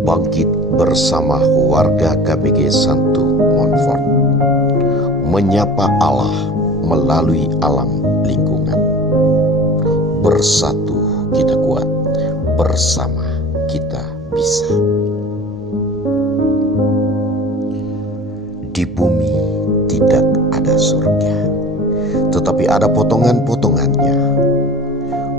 Bangkit bersama warga KBG Santo Montfort, menyapa Allah melalui alam lingkungan. Bersatu kita kuat, bersama kita bisa. Di bumi tidak ada surga, tetapi ada potongan-potongannya.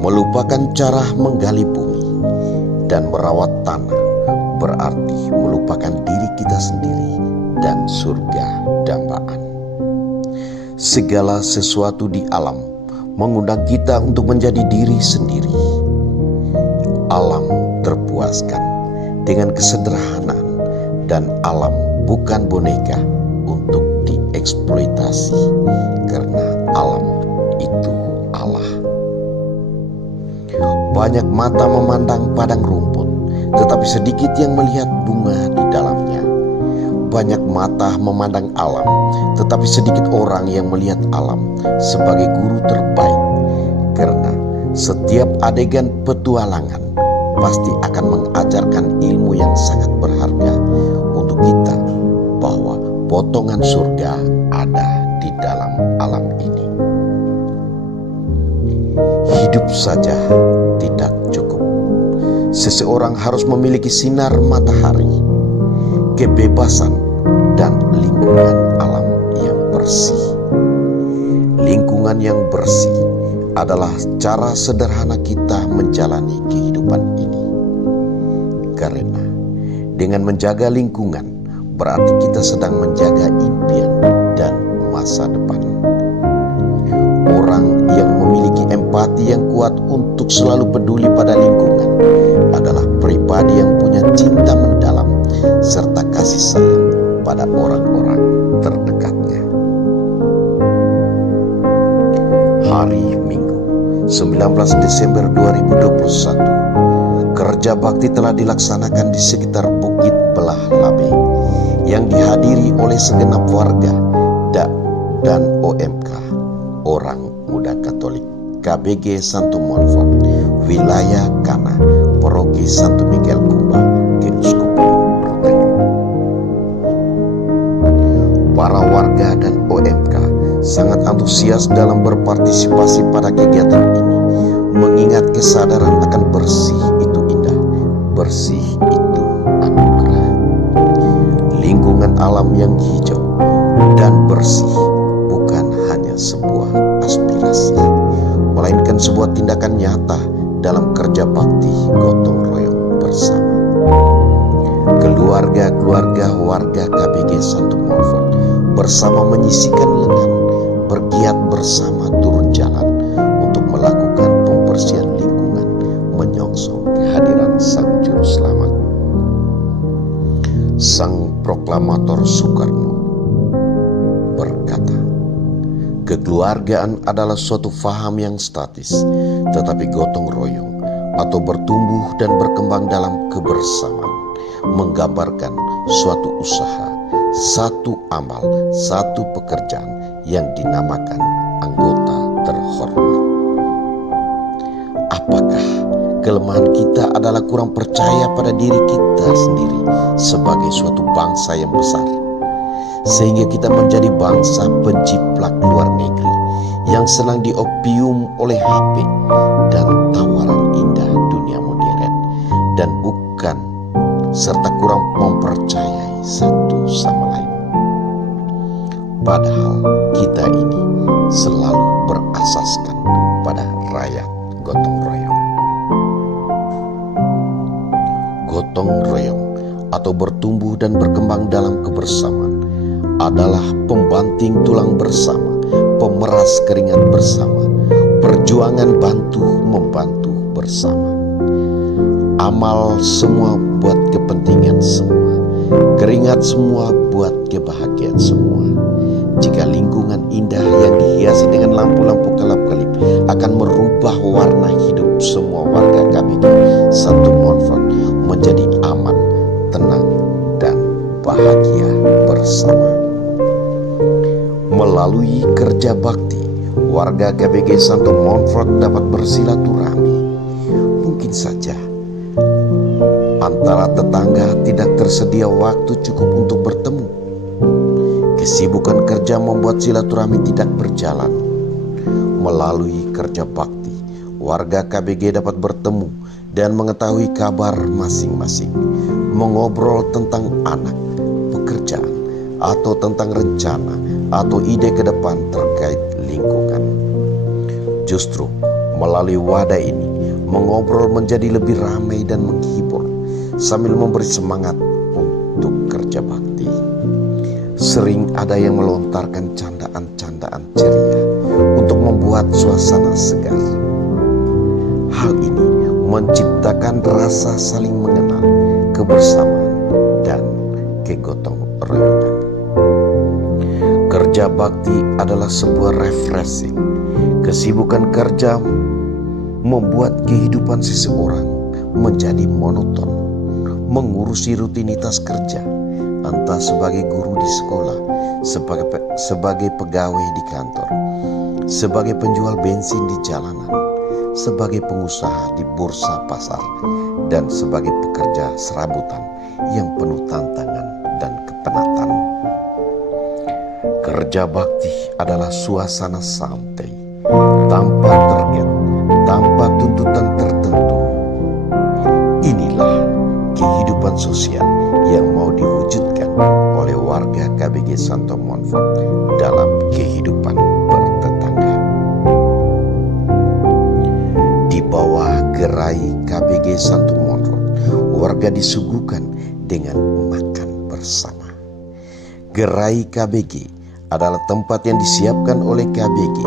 Melupakan cara menggali bumi dan merawat tanah berarti melupakan diri kita sendiri dan surga dambaan. Segala sesuatu di alam mengundang kita untuk menjadi diri sendiri. Alam terpuaskan dengan kesederhanaan, dan alam bukan boneka untuk dieksploitasi, karena alam itu Allah. Banyak mata memandang padang rumput, tetapi sedikit yang melihat bunga di dalamnya. Banyak mata memandang alam, tetapi sedikit orang yang melihat alam sebagai guru terbaik. Karena setiap adegan petualangan pasti akan mengajarkan ilmu yang sangat berharga untuk kita, bahwa potongan surga ada di dalam alam ini. Hidup saja tidak cukup. Seseorang harus memiliki sinar matahari, kebebasan, dan lingkungan alam yang bersih. Lingkungan yang bersih adalah cara sederhana kita menjalani kehidupan ini. Karena dengan menjaga lingkungan berarti kita sedang menjaga impian dan masa depan. Orang yang memiliki empati yang kuat untuk selalu peduli pada lingkungan adalah pribadi yang punya cinta mendalam serta kasih sayang pada orang-orang terdekatnya. Hari Minggu 19 Desember 2021, kerja bakti telah dilaksanakan di sekitar Bukit Belah Labe yang dihadiri oleh segenap warga dan OMK, Orang Muda Katolik KBG Santo Montfort, wilayah Kana, Paroki Santo Miguel Kumba, Keuskupan Ruteng. Para warga dan OMK sangat antusias dalam berpartisipasi pada kegiatan ini, mengingat kesadaran akan bersih itu indah, bersih itu anugerah. Lingkungan alam yang hijau dan bersih bukan hanya sebuah aspirasi, melainkan sebuah tindakan nyata dalam kerja bakti gotong royong bersama. Keluarga-keluarga warga KBG Santo Montfort bersama menyisikan lengan, bergiat bersama turun jalan untuk melakukan pembersihan lingkungan, menyongsong kehadiran Sang Juru Selamat. Sang proklamator Soekarno berkata, kekeluargaan adalah suatu faham yang statis, tetapi gotong royong atau bertumbuh dan berkembang dalam kebersamaan menggambarkan suatu usaha, satu amal, satu pekerjaan yang dinamakan anggota terhormat. Apakah kelemahan kita adalah kurang percaya pada diri kita sendiri sebagai suatu bangsa yang besar, sehingga kita menjadi bangsa penciplak luar negeri yang senang diopium oleh HP dan tawaran indah dunia modern, dan bukan serta kurang mempercayai satu sama lain. Padahal kita ini selalu berasaskan pada rakyat gotong royong. Gotong royong atau bertumbuh dan berkembang dalam kebersamaan adalah pembanting tulang bersama, pemeras keringat bersama, perjuangan bantu membantu bersama. Amal semua buat kepentingan semua, keringat semua buat kebahagiaan semua. Jika lingkungan indah yang dihiasi dengan lampu-lampu kelap-kelip akan merubah warna hidup semua warga KBG Santo Montfort menjadi aman, tenang, dan bahagia bersama. Melalui kerja bakti, warga KBG Santo Montfort dapat bersilaturahmi. Mungkin saja Antara tetangga tidak tersedia waktu cukup untuk bertemu. Kesibukan kerja membuat silaturahmi tidak berjalan. Melalui kerja bakti, warga KBG dapat bertemu dan mengetahui kabar masing-masing, mengobrol tentang anak, pekerjaan, atau tentang rencana atau ide ke depan terkait lingkungan. Justru melalui wadah ini, mengobrol menjadi lebih ramai dan menghibur sambil memberi semangat untuk kerja bakti. Sering ada yang melontarkan candaan-candaan ceria untuk membuat suasana segar. Hal ini menciptakan rasa saling mengenal, kebersamaan, dan kegotong royongan. Kerja bakti adalah sebuah refreshing. Kesibukan kerja membuat kehidupan seseorang menjadi monoton. Mengurusi rutinitas kerja, entah sebagai guru di sekolah, sebagai pegawai di kantor, sebagai penjual bensin di jalanan, sebagai pengusaha di bursa pasar, dan sebagai pekerja serabutan yang penuh tantangan dan kepenatan. Kerja bakti adalah suasana santai, tanpa target, tanpa tuntutan tertentu. Inilah kehidupan sosial yang mau diwujudkan oleh warga KBG Santo Monfort dalam kehidupan bertetangga. Di bawah gerai KBG Santo Monfort, warga disuguhkan dengan makan bersama. Gerai KBG adalah tempat yang disiapkan oleh KBG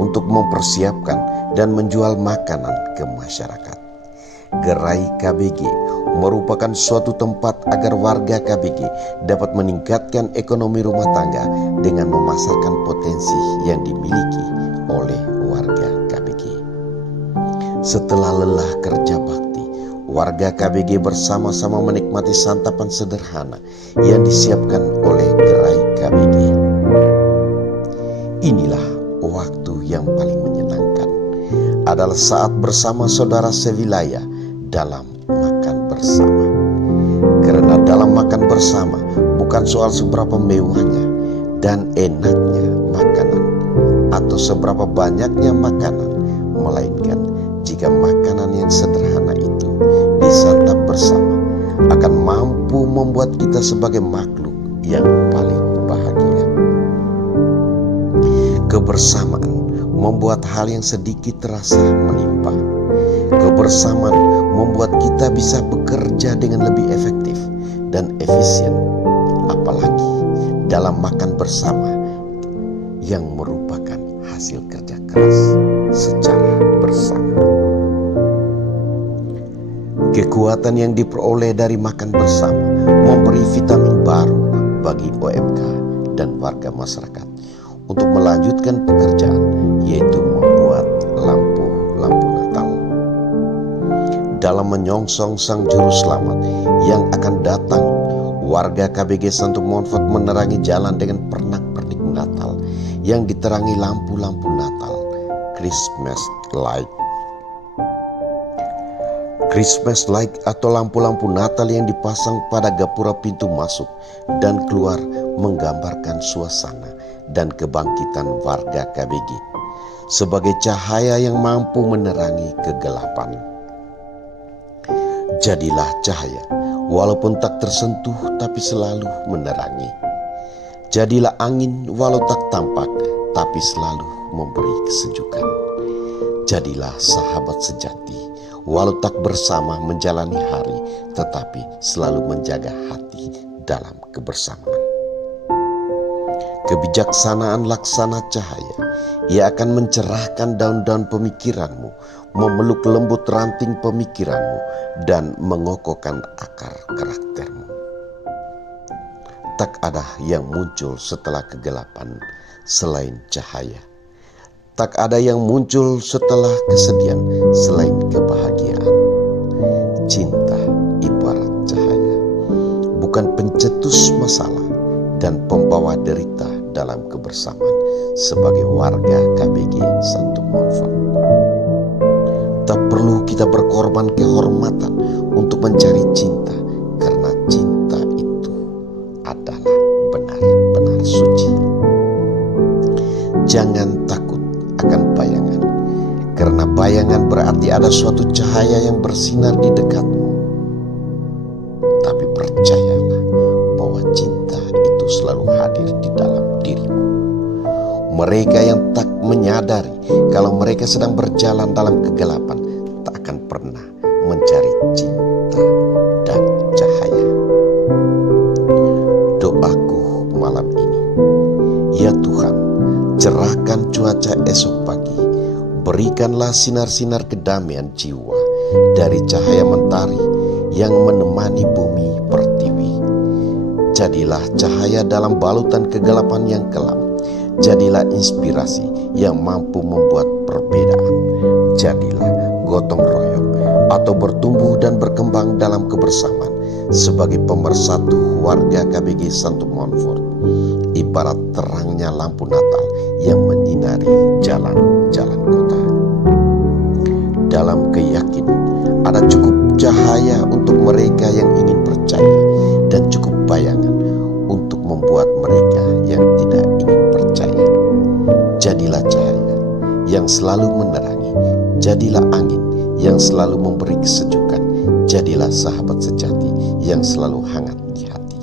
untuk mempersiapkan dan menjual makanan ke masyarakat. Gerai KBG merupakan suatu tempat agar warga KBG dapat meningkatkan ekonomi rumah tangga dengan memasarkan potensi yang dimiliki oleh warga KBG. Setelah lelah kerja bakti, warga KBG bersama-sama menikmati santapan sederhana yang disiapkan oleh gerai KBG. Inilah waktu yang paling menyenangkan, adalah saat bersama saudara sewilayah dalam makan bersama. Karena dalam makan bersama bukan soal seberapa mewahnya dan enaknya makanan atau seberapa banyaknya makanan, melainkan jika makanan yang sederhana itu disantap bersama akan mampu membuat kita sebagai makhluk yang paling bahagia. Kebersamaan membuat hal yang sedikit terasa melimpah. Kebersamaan membuat kita bisa bekerja dengan lebih efektif dan efisien, apalagi dalam makan bersama yang merupakan hasil kerja keras secara bersama. Kekuatan yang diperoleh dari makan bersama memberi vitamin baru bagi OMK dan warga masyarakat untuk melanjutkan pekerjaan, yaitu membuat lampu-lampu Natal. Dalam menyongsong Sang Juru Selamat yang akan datang, warga KBG Santo Monfort menerangi jalan dengan pernak-pernik Natal yang diterangi lampu-lampu Natal, Christmas light. Christmas light atau lampu-lampu Natal yang dipasang pada gapura pintu masuk dan keluar menggambarkan suasana dan kebangkitan warga KBG sebagai cahaya yang mampu menerangi kegelapan. Jadilah cahaya, walaupun tak tersentuh tapi selalu menerangi. Jadilah angin walau tak tampak tapi selalu memberi kesejukan. Jadilah sahabat sejati, walau tak bersama menjalani hari, tetapi selalu menjaga hati dalam kebersamaan. Kebijaksanaan laksana cahaya, ia akan mencerahkan daun-daun pemikiranmu, memeluk lembut ranting pemikiranmu, dan mengokohkan akar karaktermu. Tak ada yang muncul setelah kegelapan selain cahaya. Tak ada yang muncul setelah kesedihan selain kebahagiaan. Cinta ibarat cahaya, bukan pencetus masalah dan pembawa derita dalam kebersamaan sebagai warga KBG Santo Monfort. Tak perlu kita berkorban kehormatan untuk mencari cinta, karena cinta itu adalah benar-benar suci. Jangan takut akan bayangan, karena bayangan berarti ada suatu cahaya yang bersinar di dekatmu. Tapi percayalah bahwa cinta itu selalu hadir di dalam dirimu. Mereka yang tak menyadari kalau mereka sedang berjalan dalam kegelapan tak akan pernah mencari cinta dan cahaya. Doaku malam ini, ya Tuhan, cerahkan cuaca esok pagi, berikanlah sinar-sinar kedamaian jiwa dari cahaya mentari yang menemani bumi pertiwi. Jadilah cahaya dalam balutan kegelapan yang kelam. Jadilah inspirasi yang mampu membuat perbedaan. Jadilah gotong royong atau bertumbuh dan berkembang dalam kebersamaan sebagai pemersatu warga KBG Santo Montfort, ibarat terangnya lampu Natal yang menyinari jalan-jalan kota. Dalam keyakinan ada cukup cahaya untuk mereka yang ingin percaya dan cukup bayangan untuk membuat mereka yang tidak ingin percaya. Jadilah cahaya yang selalu menerangi, jadilah angin yang selalu memberi kesejukan, jadilah sahabat sejati yang selalu hangat di hati.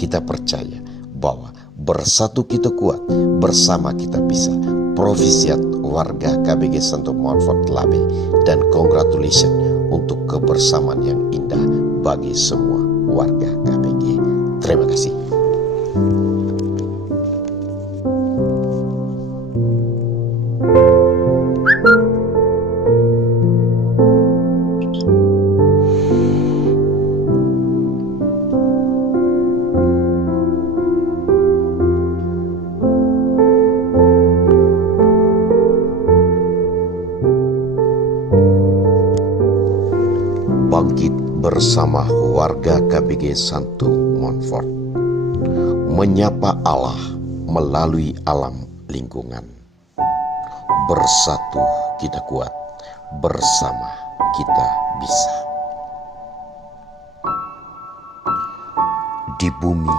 Kita percaya bahwa bersatu kita kuat, bersama kita bisa. Provisiat warga KBG Santo Montfort Labe, dan congratulations untuk kebersamaan yang indah bagi semua warga KBG. Terima kasih. Bangkit bersama warga KBG Santo Montfort, menyapa Allah melalui alam lingkungan. Bersatu kita kuat, bersama kita bisa. Di bumi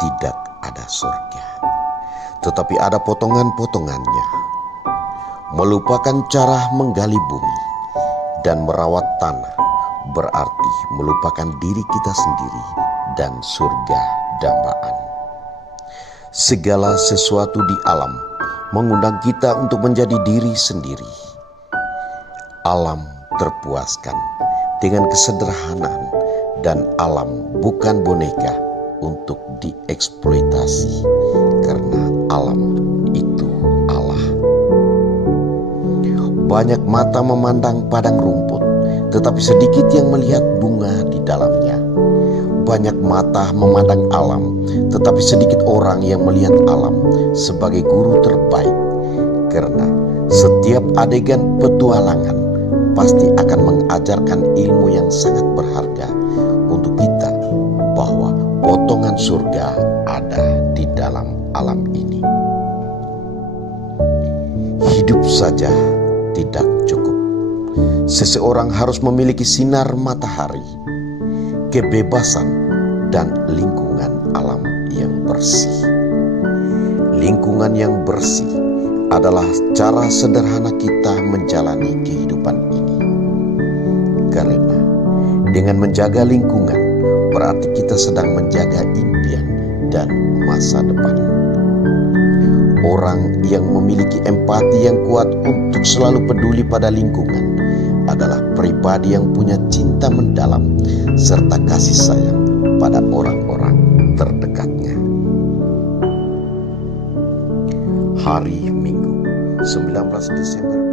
tidak ada surga, tetapi ada potongan-potongannya. Melupakan cara menggali bumi dan merawat tanah berarti melupakan diri kita sendiri dan surga dambaan. Segala sesuatu di alam mengundang kita untuk menjadi diri sendiri. Alam terpuaskan dengan kesederhanaan, dan alam bukan boneka untuk dieksploitasi, karena alam itu Allah. Banyak mata memandang padang rumput, tetapi sedikit yang melihat bunga di dalamnya. Banyak mata memandang alam, tetapi sedikit orang yang melihat alam sebagai guru terbaik. Karena setiap adegan petualangan pasti akan mengajarkan ilmu yang sangat berharga untuk kita, bahwa potongan surga ada di dalam alam ini. Hidup saja tidak cukup. Seseorang harus memiliki sinar matahari, kebebasan, dan lingkungan alam yang bersih. Lingkungan yang bersih adalah cara sederhana kita menjalani kehidupan ini. Karena dengan menjaga lingkungan berarti kita sedang menjaga impian dan masa depan. Orang yang memiliki empati yang kuat untuk selalu peduli pada lingkungan adalah pribadi yang punya cinta mendalam serta kasih sayang pada orang-orang terdekatnya. Hari Minggu, 19 Desember